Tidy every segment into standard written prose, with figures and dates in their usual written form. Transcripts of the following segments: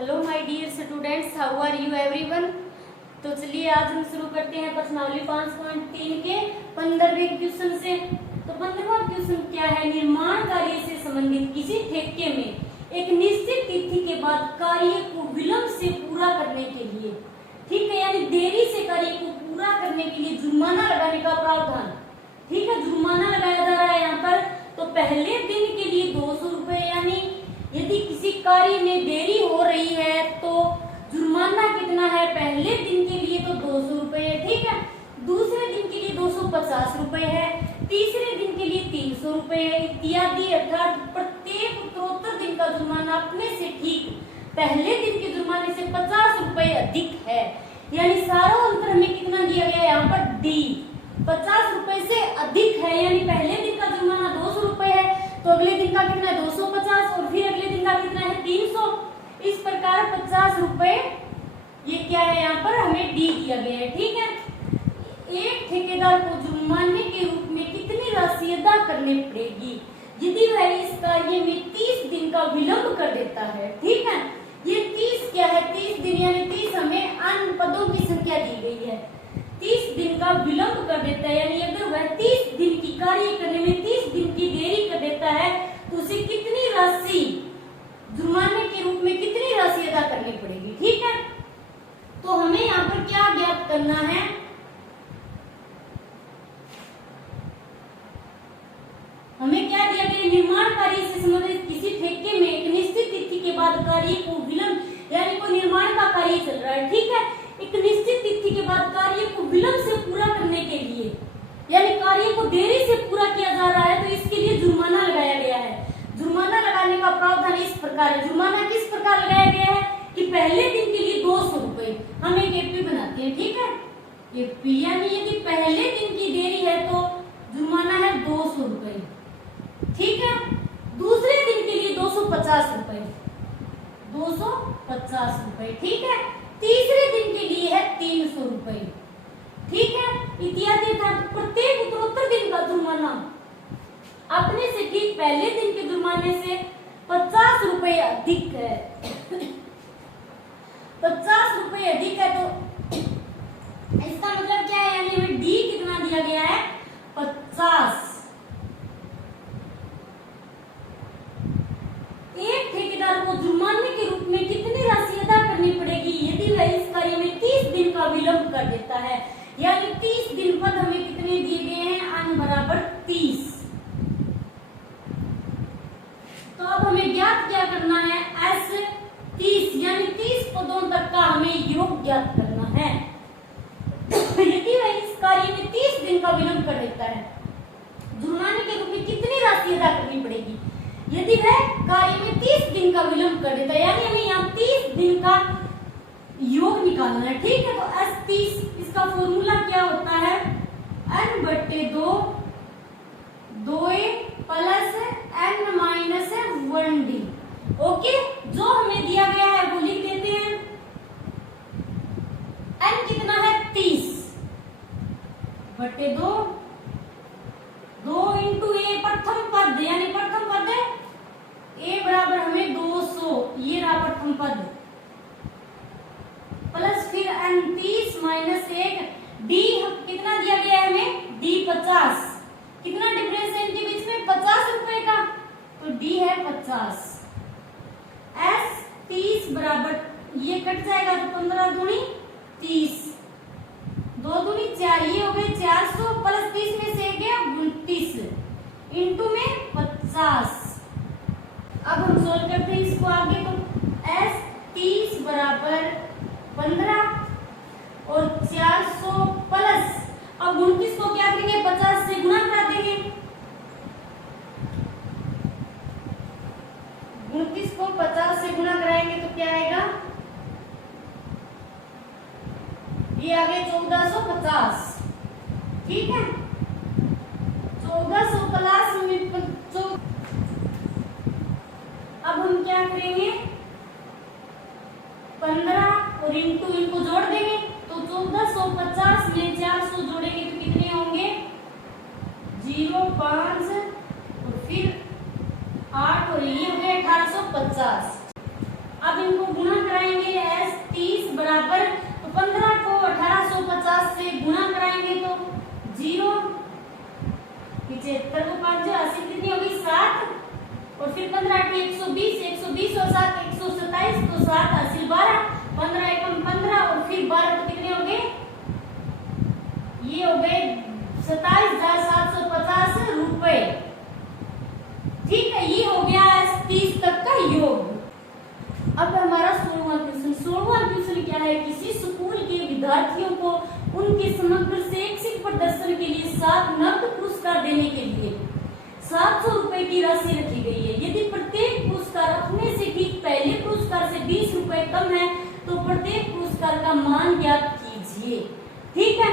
Hello my dear students, how are you everyone. तो चलिए आज हम शुरू करते हैं प्रश्नावली 5.3 के 15वें क्वेश्चन से। तो 15वां क्वेश्चन क्या है, निर्माण कार्य से संबंधित किसी ठेके में एक निश्चित तिथि के बाद कार्य को विलंब से पूरा करने के लिए, ठीक है, यानी देरी से कार्य को पूरा करने के लिए जुर्माना लगाने का प्रावधान, ठीक है, जुर्माना लगाया जा रहा है यहाँ पर। तो पहले दिन के लिए 200 रुपए, यानी यदि किसी कार्य में देरी हो रही है तो जुर्माना कितना है, पहले दिन के लिए तो 200 रुपए है, ठीक है, दूसरे दिन के लिए 250 रुपए है, तीसरे दिन के लिए 300 रुपए है इत्यादि। अर्थात प्रत्येक उत्तरोत्तर दिन का जुर्माना अपने से ठीक पहले दिन के जुर्माने से 50 रुपए अधिक है, यानी सारा अंतर हमें कितना दिया गया है यहाँ पर डी, 50 रुपए से अधिक है, यानी पहले दिन का जुर्माना 200 रुपए है तो अगले दिन का कितना है 250 और फिर अगले दिन का कितना है 300। इस प्रकार 50 रुपए ये क्या है यहाँ पर हमें डी दिया गया है, ठीक है। एक ठेकेदार को जुर्माने के रूप में कितनी राशि अदा करनी पड़ेगी यदि वह इस कार्य में 30 दिन का विलंब कर देता है, ठीक है। ये 30 क्या है, 30 दिन यानी 30 हमें अन्य पदों की संख्या दी गई है, 30 दिन का विलंब कर देता है, यानी अगर वह 30 दिन की कार्य करने में 30 दिन की देरी कर देता है तो उसे कितनी राशि जुर्माने के रूप में कितनी राशि अदा करनी पड़ेगी, ठीक है। तो हमें यहाँ पर क्या ज्ञात करना है, हमें क्या दिया गया, निर्माण कार्य से संबंधित किसी ठेके में एक निश्चित तिथि के बाद कार्य को विलंब, यानी कोई निर्माण का कार्य चल रहा है, ठीक है, एक निश्चित तिथि के बाद कार्य को विलंब से पूरा करने के लिए, यानी कार्य को देरी से पूरा किया जा रहा है तो इसके लिए जुर्माना लगाया गया है। जुर्माना लगाने का प्रावधान इस प्रकार है, जुर्माना किस प्रकार लगाया गया है कि पहले दिन के लिए 200 रुपए, हम एक एपी बनाते हैं, ठीक है, एपी यानी यदि पहले दिन की देरी है तो जुर्माना है 200 रुपए, ठीक है, दूसरे दिन के लिए 250 रुपए, 250 रुपए, ठीक है, तीसरे दिन के लिए है 300 रुपए, ठीक है, इत्यादि। प्रत्येक उत्तरोत्तर दिन का जुर्माना अपने से ठीक पहले दिन के जुर्माने से 50 रुपए अधिक है, 50 रुपए अधिक है, तो इसका मतलब क्या है, यानी हमें डी कितना दिया गया है 50। एक ठेकेदार को जुर्माने के रूप में कितनी राशि अदा करनी पड़ेगी यदि वह इस कार्य में 30 दिन का विलंब कर देता है, यानी 30 दिन पद हमें कितने दिए गए हैं, अन बराबर 30। तो अब हमें ज्ञात क्या करना है, एस 30 यानी 30 पदों तक का हमें योग ज्ञात करना है। यदि वह इस कार्य में 30 दिन का विलंब कर देता है, जुर्माने के रूप में कितनी राशि अदा करनी पड़ेगी यदि वह कार्य में 30 दिन का विलंब कर देता है, यानी हमें यहाँ 30 दिन का योग निकालना है, ठीक है। तो S30 इसका फॉर्मूला क्या होता है, n/2 2a plus n - 1d, okay. जो हमें दिया गया है वो लिख देते हैं, n कितना है 30/2, 2 इंटू a प्रथम पद, यानी प्रथम पद a बराबर हमें 200, ये रहा प्रथम पद, प्लस फिर n 30 माइनस 1 d कितना दिया गया है हमें, d 50, कितना डिफरेंस है इनके बीच में 50 रुपए का, तो d है 50। s 30 बराबर ये कट जाएगा तो 15 दूनी 30, 2 दूनी 4, ये हो गए 400 प्लस 30 में से गया 29 इंटू में 50। अब हम सोल्व करते हैं इसको आगे, तो s 30 बराबर 15 और 400 प्लस, अब 29 को क्या करेंगे 50 से गुणा करा देंगे, 29 को 50 से गुणा कराएंगे तो क्या आएगा, ये आ गए 1450, ठीक है, 1400 प्लस में अब हम क्या करेंगे 15 और इंटू इनको जोड़ देंगे, तो 1450 में 400 जोड़ेंगे तो कितने होंगे 05 और फिर 8 और ये हो गए 1850। अब इनको गुणा करा 0, 75 को 5 80 कितनी हो गई 7, और फिर 15 8 120, 120 और 7 127, तो 7 हासिल 12, 15 एकम 15 और फिर 12 तो कितने हो गए, ये हो गए 27,750 रुपए। ठीक है, ये हो गया 30 तक का योग। अब हमारा 16वां क्वेश्चन। 16वां क्वेश्चन क्या है, किसी स्कूल के विद्यार्थियों को उनके समग्र शैक्षिक प्रदर्शन के लिए 7 नकद पुरस्कार देने के लिए 700 रुपए की राशि रखी गई है। यदि प्रत्येक पुरस्कार अपने से ठीक पहले पुरस्कार से 20 रुपए कम है तो प्रत्येक पुरस्कार का मान ज्ञात कीजिए। ठीक है,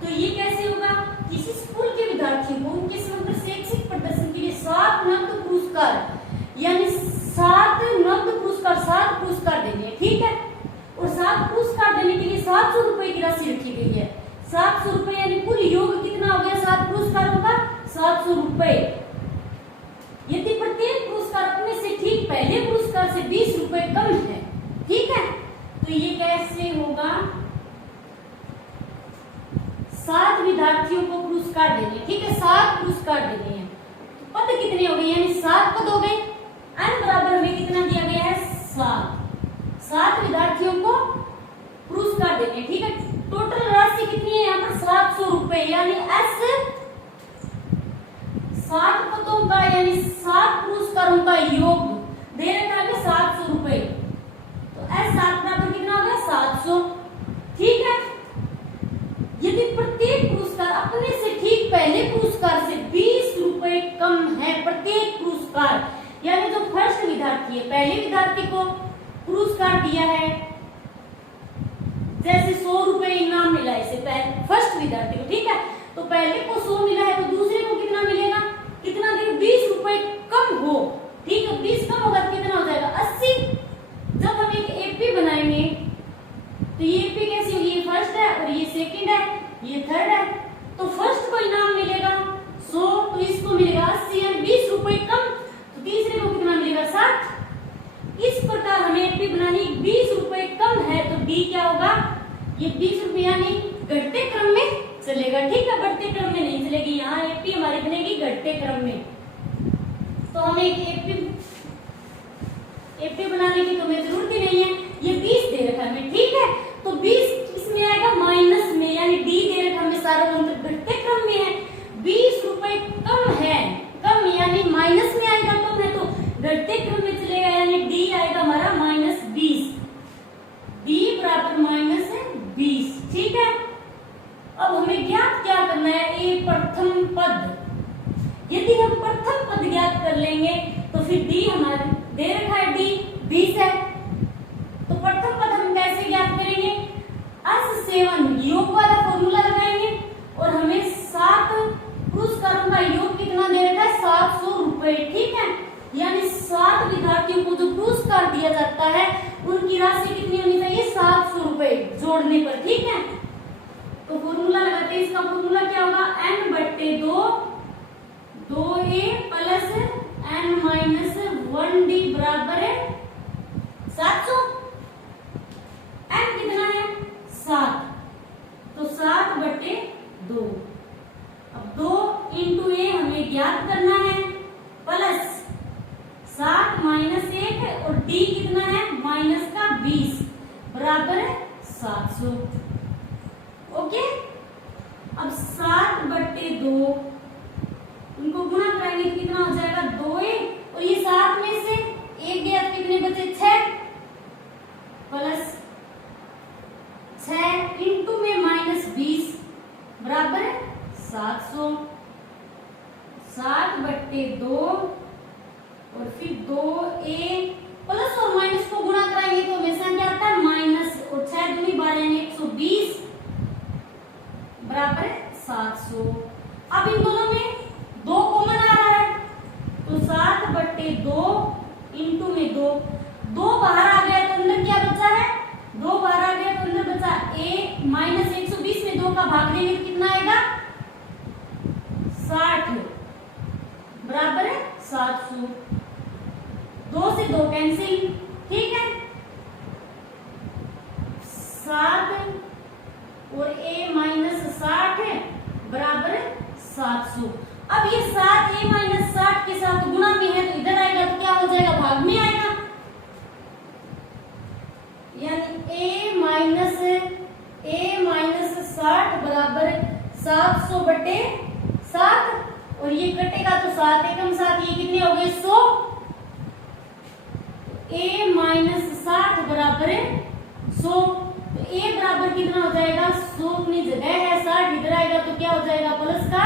तो ये कैसे होगा, किसी स्कूल के विद्यार्थियों को उनके समग्र शैक्षिक प्रदर्शन के लिए 7 नकद पुरस्कार यानी 7 नकद पुरस्कार 7 पुरस्कार देने हैं। ठीक है, और 7 पुरस्कार देने के लिए 700 रुपए की राशि रखी गई है। 700 रुपए यानी कुल योग कितना हो गया 7 पुरस्कारों का 700 रुपए। यदि प्रत्येक पुरस्कार अपने से ठीक पहले पुरस्कार से 20 रुपए कम है। ठीक है, तो ये कैसे होगा, 7 विद्यार्थियों को पुरस्कार देने। ठीक है, 7 पुरस्कार देने हैं, तो पद कितने हो गए, यानी 7 पद हो गए। n बराबर में कितना दिया गया है 7 विद्यार्थियों को पुरस्कार देने। ठीक है, टोटल राशि कितनी है यहाँ पर 700 रुपए, यानी s 7 पदों का यानी 7 पुरस्कारों का योग दे रखा है 700 रुपए, तो s 7 बराबर कितना हो गया 700। ठीक है, यदि प्रत्येक पुरस्कार अपने से ठीक पहले पुरस्कार से 20 रुपए कम है, प्रत्येक पुरस्कार यानी जो फर्स्ट विद्यार्थी है, पहले विद्यार्थी को पुरस्कार दिया है, जैसे 100 रुपए इनाम मिला इसे फर्स्ट विद्यार्थी को। ठीक है, तो पहले को 100 मिला है तो दूसरे को कितना मिलेगा, कितना देगा 20 रुपए कम हो। ठीक है, 20 कम होगा तो कितना हो जाएगा 80। जब हम एक एपी बनाएंगे तो ये एपी कैसी होगी, ये फर्स्ट है और ये सेकंड है, ये थर्ड है, तो फर्स्ट को इनाम मिलेगा 100, तो इसको मिलेगा 80 यानी 20 रुपए कम, तो तीसरे को कितना मिलेगा 60। इस प्रकार हमें एपी बनानी 20 रुपए कम है, तो डी क्या होगा, ये 20 रुपए यानी घटते क्रम में चलेगा। ठीक है, बढ़ते क्रम में नहीं चलेगी, यहाँ एपी हमारी बनेगी घटते क्रम में। तो हमें एपी बनाने की तो हमें जरूरत ही नहीं है, ये 20 दे रखा है। ठीक है, तो 20 इसमें आएगा माइनस में, यानी डी दे रखा हमें सारा अंतर घटते क्रम में है। 20 रुपए कम है, कम यानी माइनस में आएगा, कम है तो घटते क्रम में चलेगा, यानी डी आएगा हमारा -20, डी बराबर -20। ठीक है, अब हमें ज्ञात क्या करना है, ए प्रथम पद। यदि हम प्रथम पद ज्ञात कर लेंगे तो फिर डी हमारे दे रखा है, डी 20 है, तो प्रथम पद हम कैसे ज्ञात करेंगे, S7 योग वाला फॉर्मूला लगाएंगे और हमें 7 पुरस्कारों का योग कितना दे रखा है 700 रुपए। ठीक है, यानी 7 विद्यार्थियों को जो पुरस्कार दिया जाता है उनकी राशि कितनी होनी चाहिए 700 रुपए जोड़ने पर। ठीक है, तो फॉर्मूला लगाते हैं, इसका फॉर्मूला क्या होगा, n/2 2a प्लस n-1d बराबर है 700। n कितना है 7, तो 7/2। अब 2 इंटू ए हमें ज्ञात करना है, प्लस 7 - 1 और डी कितना है -20 बराबर है 700। ओके, अब 7/2 इनको गुणा करेंगे तो कितना हो जाएगा 2a, और ये 7 में से 1 गया तो कितने बचे 6, प्लस 6 इंटू में -20 बराबर है 700। 7/2 और फिर 2a प्लस और माइनस को गुणा कराएंगे तो हमेशा क्या आता है माइनस, और 6 दूनी 12 यानी 120 बराबर 700। अब इन दोनों में 2 कॉमन आ रहा है तो 7/2 इंटू में 2, 700/7 और ये कटेगा तो 7 एकम 7, ये कितने हो गए 100। a माइनस 60 बराबर 100। तो a बराबर कितना हो जाएगा 100 अपनी जगह है, 60 इधर आएगा तो क्या हो जाएगा प्लस का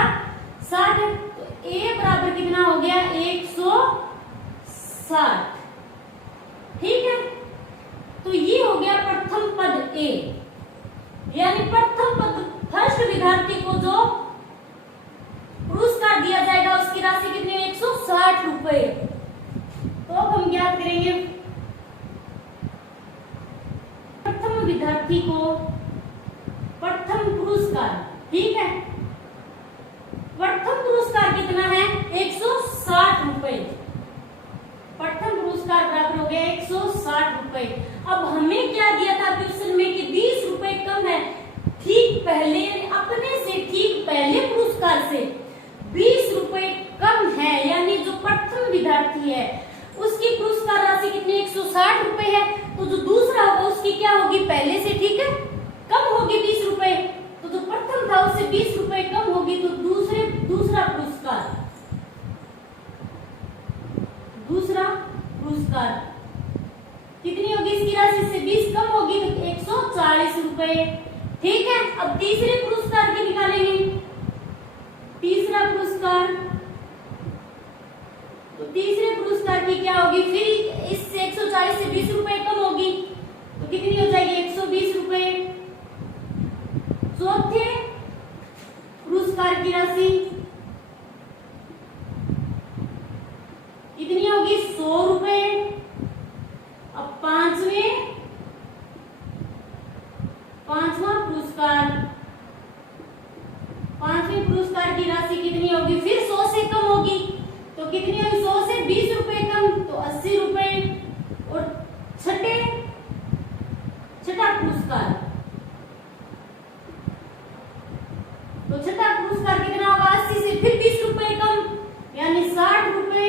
60। तो a बराबर कितना हो गया 160। ठीक है, तो ये हो गया प्रथम पद a, यानी प्रथम पद फर्स्ट विद्यार्थी को जो पुरस्कार दिया जाएगा उसकी राशि कितनी है 160 रुपए। तो अब हम ज्ञात करेंगे प्रथम विद्यार्थी को प्रथम पुरस्कार। ठीक है, प्रथम पुरस्कार कितना है 160 रुपए। प्रथम पुरस्कार बराबर हो गया 160 रुपए। अब हमें क्या दिया था क्वेश्चन में कि 20 रुपए कम है, ठीक पहले अपने से ठीक पहले पुरस्कार से 20 रुपए कम है, यानी जो प्रथम विद्यार्थी है उसकी पुरस्कार राशि कितनी 160 रुपए है। तो जो दूसरा होगा उसकी क्या होगी पहले से ठीक है कम होगी 20 रुपए। तो जो प्रथम था उससे 20 रुपए कम होगी, तो दूसरा पुरस्कार कितनी होगी, इसकी राशि से 20 कम होगी तो 140 रुपए। ठीक है, अब तीसरे पुरस्कार की निकालेंगे। तीसरा पुरस्कार, तो तीसरे पुरस्कार की क्या होगी, फिर इससे 140 से 20 रुपए कम होगी तो कितनी हो जाएगी 120 रुपए। चौथे पुरस्कार की राशि कितनी होगी 100 रुपए। अब पांचवें पुरस्कार की राशि कितनी होगी, फिर 100 से कम होगी तो कितनी होगी 100 से 20 रुपए कम तो 80 रुपए। और छठा पुरस्कार, तो छठा पुरस्कार कितना होगा 80 से फिर 20 रुपए कम यानी 60 रुपए।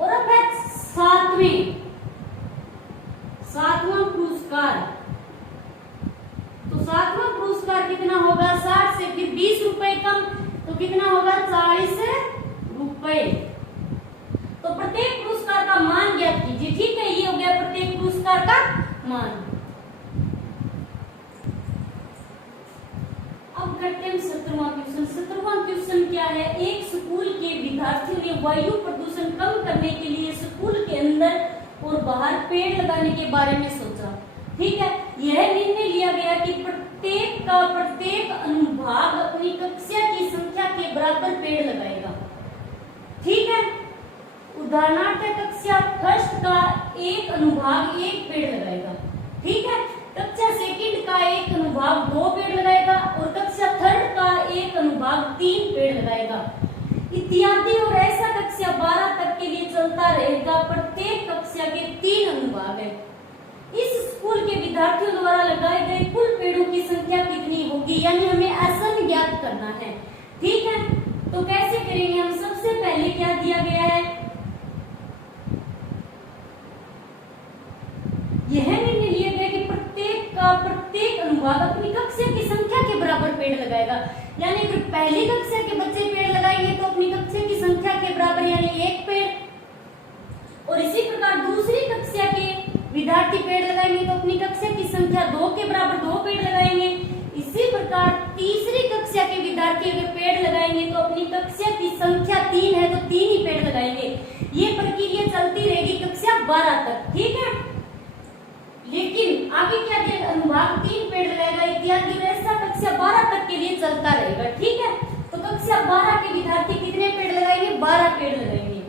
और अब है सातवां पुरस्कार, तो सातवां पुरस्कार कितना होगा 60 से फिर 20 रुपए कम तो कितना होगा 40 रुपए। तो प्रत्येक पुरस्कार का मान ज्ञात कीजिए। ठीक है, ये हो गया प्रत्येक पुरस्कार का मान। अब करते हैं 17वां क्वेश्चन। 17वां क्वेश्चन क्या है, एक स्कूल के विद्यार्थियों ने वायु प्रदूषण कम करने के लिए स्कूल के अंदर और बाहर पेड़ लगाने के बारे में सोचा। ठीक है, यह निर्णय लिया गया कि प्रत्येक अनुभाग अपनी कक्षा की संख्या के बराबर पेड़ लगाएगा। ठीक है, उदाहरणार्थ कक्षा फर्स्ट का एक अनुभाग 1 पेड़ लगाएगा। ठीक है, कक्षा सेकंड का एक अनुभाग 2 पेड़ लगाएगा और कक्षा थर्ड का एक अनुभाग 3 पेड़ लगाएगा इत्यादि। और ऐसा कक्षा 12 तक के लिए चलता रहेगा। प्रत्येक कक्षा के 3 अनुभाग है। इस स्कूल के विद्यार्थियों द्वारा लगाए गए कुल पेड़ों की संख्या कितनी होगी, यानी हमें आसन ज्ञात करना है। ठीक है, तो कैसे करेंगे हम, सबसे पहले क्या दिया गया है, यह निर्णय लिया गया कि प्रत्येक अनुभाग अपनी कक्षा की संख्या के बराबर पेड़ लगाएगा। यानी अगर पहली कक्षा के बच्चे पेड़ लगाएंगे तो अपनी कक्षा की संख्या के बराबर यानी 1 पेड़, और इसी प्रकार दूसरी कक्षा के विद्यार्थी पेड़ लगाएंगे तो अपनी कक्षा की संख्या 2 के बराबर 2 पेड़ लगाएंगे। इसी प्रकार तीसरी कक्षा के विद्यार्थी अगर पेड़ लगाएंगे तो अपनी कक्षा की संख्या 3 है तो 3 ही पेड़ लगाएंगे। ये प्रक्रिया चलती रहेगी कक्षा 12 तक। ठीक है, लेकिन आगे क्या दिया, अनुभाग 3 पेड़ लगाएगा इत्यादि। ऐसा कक्षा 12 तक के लिए चलता रहेगा। ठीक है, तो कक्षा 12 के विद्यार्थी कितने पेड़ लगाएंगे, 12 पेड़ लगाएंगे।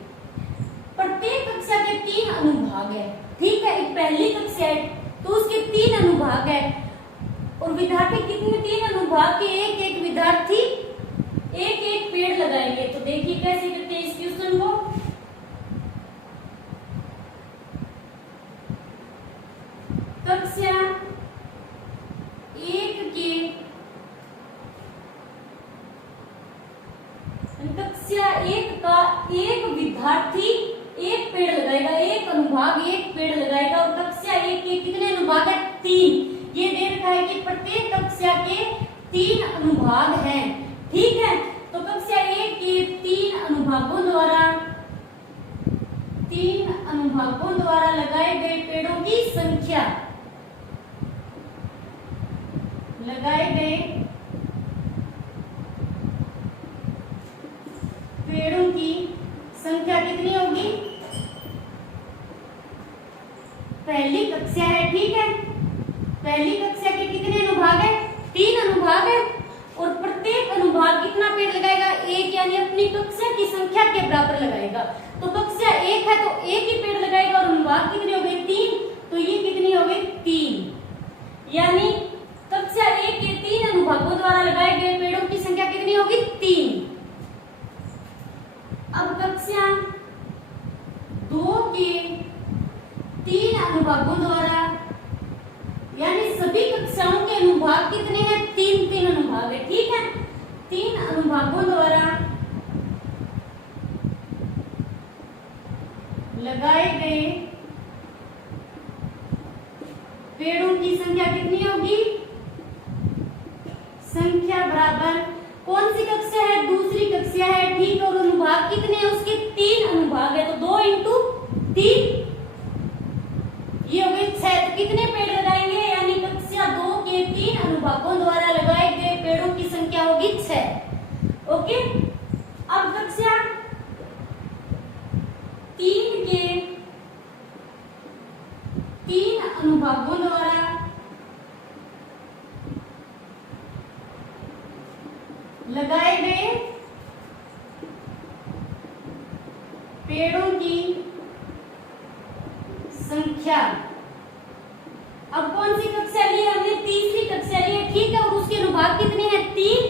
प्रत्येक कक्षा के 3 अनुभाग है। ठीक है, एक पहली कक्षा है तो उसके 3 अनुभाग है और विद्यार्थी कितने 3 अनुभाग के एक विद्यार्थी एक पेड़ लगाएंगे। तो देखिए कैसे करते हैं इस क्वेश्चन को। कक्षा 1 का एक विद्यार्थी 1 पेड़ लगाएगा, एक अनुभाग 1 पेड़ लगाएगा। और कक्षा 1 के कितने अनुभाग है, 3। ये दे रखा है कि प्रत्येक कक्षा के 3 अनुभाग हैं। ठीक है, तो कक्षा 1 के 3 अनुभागों द्वारा लगाए गए पेड़ों की संख्या, लगाए गए पेड़ों की संख्या कितनी होगी? पहली कक्षा है, ठीक है, पहली कक्षा के कितने अनुभाग है? 3 अनुभाग है, और प्रत्येक अनुभाग कितना पेड़ लगाएगा? 1, यानी अपनी कक्षा की संख्या के बराबर लगाएगा। तो कक्षा 1 है तो 1 ही पेड़ लगाएगा, और अनुभाग कितने हो गए? 3, तो ये कितनी हो गई? 3, यानी कक्षा 1 के 3 अनुभागों द्वारा लगाए गए पेड़ों की संख्या कितनी होगी? 3। अब कक्षा 2 के 3 अनुभागों द्वारा, यानी सभी कक्षाओं के अनुभाग कितने हैं? 3 अनुभाग है, ठीक है। 3 अनुभागों द्वारा लगाए गए पेड़ों की संख्या कितनी होगी? संख्या बराबर, कौन सी कक्षा है? दूसरी कक्षा है, ठीक। और अनुभाग कितने हैं उसके? 3 अनुभाग है, तो 2 इंटू 3, ये हो गए 6। तो कितने पेड़ लगाएंगे? यानी कक्षा 2 के 3 अनुभागों द्वारा लगाए गए पेड़ों की संख्या होगी 6। ओके, अब कक्षा 3 के 3 अनुभागों द्वारा लगाए गए पेड़ों की संख्या, अब कौन सी कक्षा ली? हमने तीसरी कक्षा ली है, ठीक है। और उसके अनुभाग कितने हैं? 3,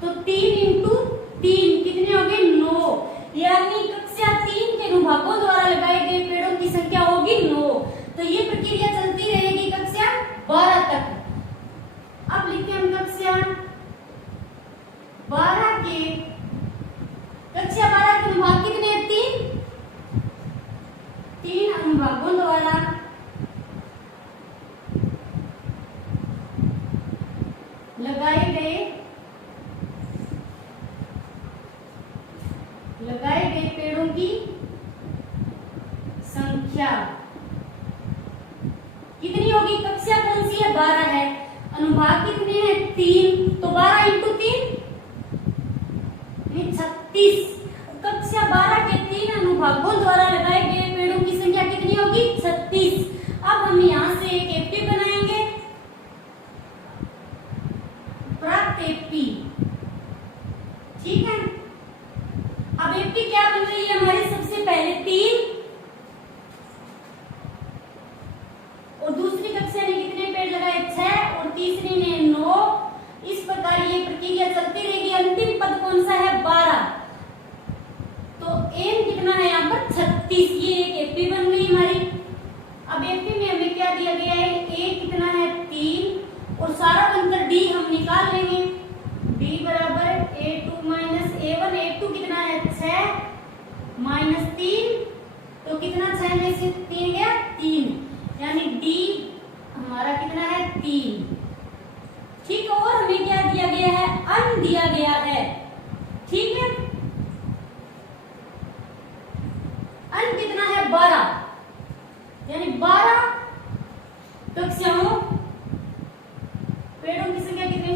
तो 3 इंटू 3 कितने हो गए? 9, यानी कक्षा 3 के अनुभागों द्वारा लगाए गए पेड़ों की संख्या होगी 9। तो ये प्रक्रिया चलती रहेगी कक्षा 12 तक। अब लिखते हैं हम कक्षा 12 के, कक्षा 12 के अनुभाग कितने हैं? 3 अनुभागों द्वारा लगाए गए पेड़ों की संख्या कितनी होगी? कक्षा कौन सी है? 12 है, अनुभाग कितने हैं? 3, तो 12 इंटू 3 36। कक्षा 12 के 3 अनुभागों द्वारा लगाए गए पेड़ों की संख्या कितनी होगी? 36। अब हम यहाँ से एक एपी बनाएंगे, प्राप्त एपी, ठीक है। अब एपी क्या बन रही है हमारी? सबसे पहले 3, और दूसरी कक्षा ने कितने पेड़ लगाए? 6, और तीसरी ने 9। इस प्रकार ये प्रक्रिया चलती रहेगी। अंतिम पद कौन सा है? 12, तो एम कितना है यहाँ पर? 36। ये एक एपी बन गई हमारी। अब एपी में हमें क्या दिया गया है? ए कितना है? 3, और सारा बनकर डी हम निकाल लेंगे। डी बराबर A2 माइनस A1। A2 कितना है? 6 माइनस 3, तो कितना? 6 में से 3 गया 3, यानी डी हमारा कितना है? 3, ठीक। और हमें क्या दिया गया है? अन दिया गया है, ठीक है। अन कितना है? 12, यानी 12 कक्षाओं पेड़ों की संख्या कितनी?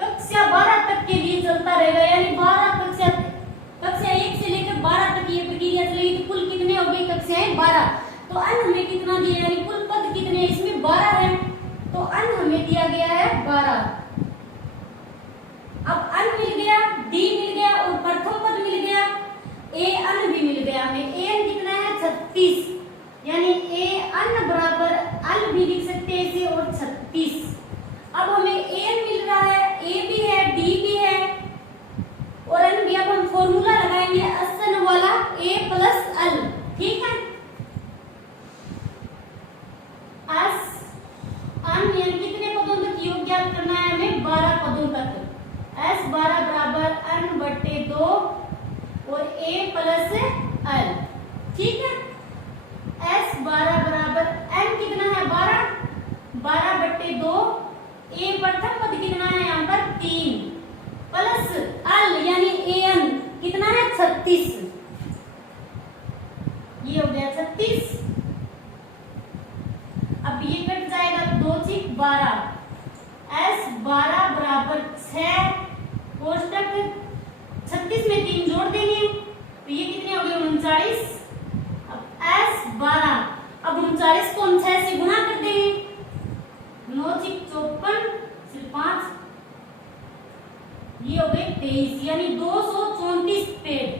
कक्षा 12 तक के लिए चलता रहेगा, यानी 12 कक्षा 1 से लेकर 12 तक ये प्रक्रिया चलेगी। तो कुल कितने हो गई कक्षाएं? 12। तो अन हमें कितना दिया? यानी कुल पद कितने? इसमें 12 है, तो अन हमें दिया गया है 12। अब अन मिल गया, डी मिल गया, और प्रथम पद मिल गया, ए अन भी मिल गया हमें। ए अन कितना है? 36, यानी ए अन बराबर अल भी लिख सकते हैं इसे, और 36। अब हमें ए अन मिल रहा है, ए भी है, डी भी है, और अन भी। अब हम फॉर्मूला लगाएंगे असन वाला, ए प्लस अल, ठीक है। अस अन यानी कितने पदों तक योग ज्ञात करना है हमें? 12 पदों तक। S12 बराबर अन बटे 2 और A प्लस L, ठीक है। S12 बराबर N कितना है? 12, 12 बटे 2। A प्रथम पद कितना है S12 बराबर 6 कोष्टक 36 में 3 जोड़ देंगे तो ये कितने हो गए 39। अब S12 अब 39 को हम 6 से गुणा कर देंगे 9 × 54 सिर्फ 5 ये हो गए 23 यानी 234 पेड़।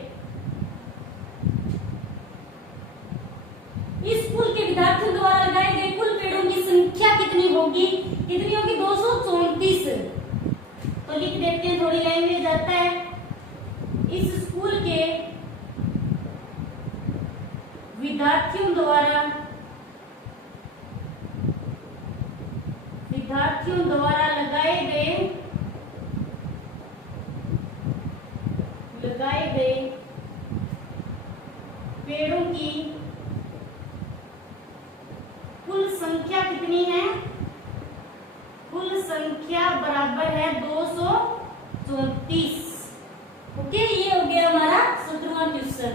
इस स्कूल के विद्यार्थियों द्वारा लगाए गए कुल पेड़ों की संख्या कितनी होगी 234। तो लिख देते हैं थोड़ी लैंग्वेज आता है। इस स्कूल के विद्यार्थियों द्वारा लगाए गए पेड़ों की कुल संख्या कितनी है कुल संख्या बराबर है 234। ओके ये हो गया हमारा 17वां क्वेश्चन।